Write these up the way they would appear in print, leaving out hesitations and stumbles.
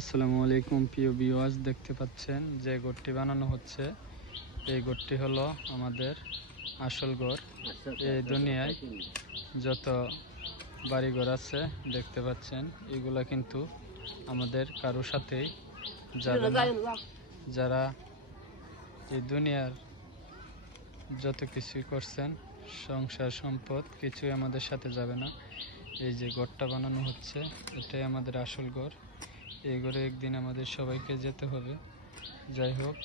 আসসালামু আলাইকুম প্রিয় ভিউয়ার্স, দেখতে পাচ্ছেন যে ঘরটি বানানো হচ্ছে। এই ঘরটি হলো আমাদের আসল ঘর। এই দুনিয়ায় যত বাড়িঘর আছে দেখতে পাচ্ছেন, এগুলা কিন্তু আমাদের কারো সাথেই যাবে না। যারা এই দুনিয়ার যত কিছুই করছেন, সংসার সম্পদ কিছুই আমাদের সাথে যাবে না। এই যে ঘরটা বানানো হচ্ছে, এটাই আমাদের আসল ঘর। এই ঘরে একদিন আমাদের সবাইকে যেতে হবে। যাই হোক,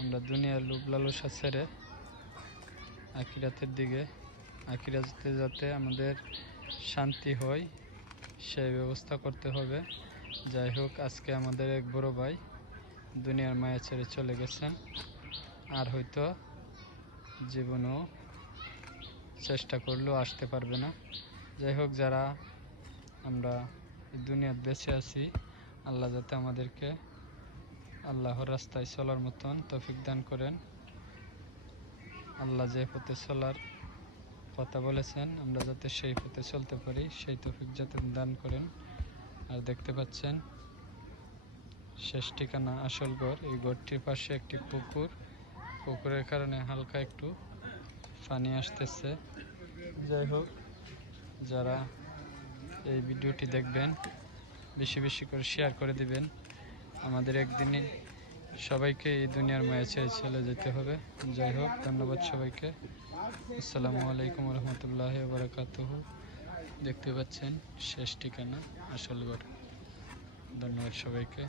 আমরা দুনিয়ার লোভ লালসা ছেড়ে আখিরাতের দিকে, আখিরাতে যাতে আমাদের শান্তি হয় সেই ব্যবস্থা করতে হবে। যাই হোক, আজকে আমাদের এক বড় ভাই দুনিয়ার মায়া ছেড়ে চলে গেছেন, আর হয়তো জীবনেও চেষ্টা করলেও আসতে পারবে না। যাই হোক, যারা আমরা দুনিয়ার বেঁচে আছি, আল্লাহ যাতে আমাদেরকে আল্লাহর রাস্তায় চলার মতন তৌফিক দান করেন। আল্লাহ যে পথে চলার কথা বলেছেন, আমরা যাতে সেই পথে চলতে পারি, সেই তৌফিক যাতে দান করেন। আর দেখতে পাচ্ছেন শেষ ঠিকানা আসল ঘর। এই ঘরটির পাশে একটি পুকুর, পুকুরের কারণে হালকা একটু পানি আসতেছে। যাই হোক, যারা এই ভিডিওটি দেখবেন বেশি বেশি করে শেয়ার করে দিবেন। আমাদের একদিনই সবাইকে এই দুনিয়ার মায়া ছেড়ে চলে যেতে হবে। যাই হোক, ধন্যবাদ সবাইকে। আসসালামু আলাইকুম রহমতুল্লাহি ওয়া বারাকাতুহু। দেখতে পাচ্ছেন শেষ ঠিকানা আসল ঘর। ধন্যবাদ সবাইকে।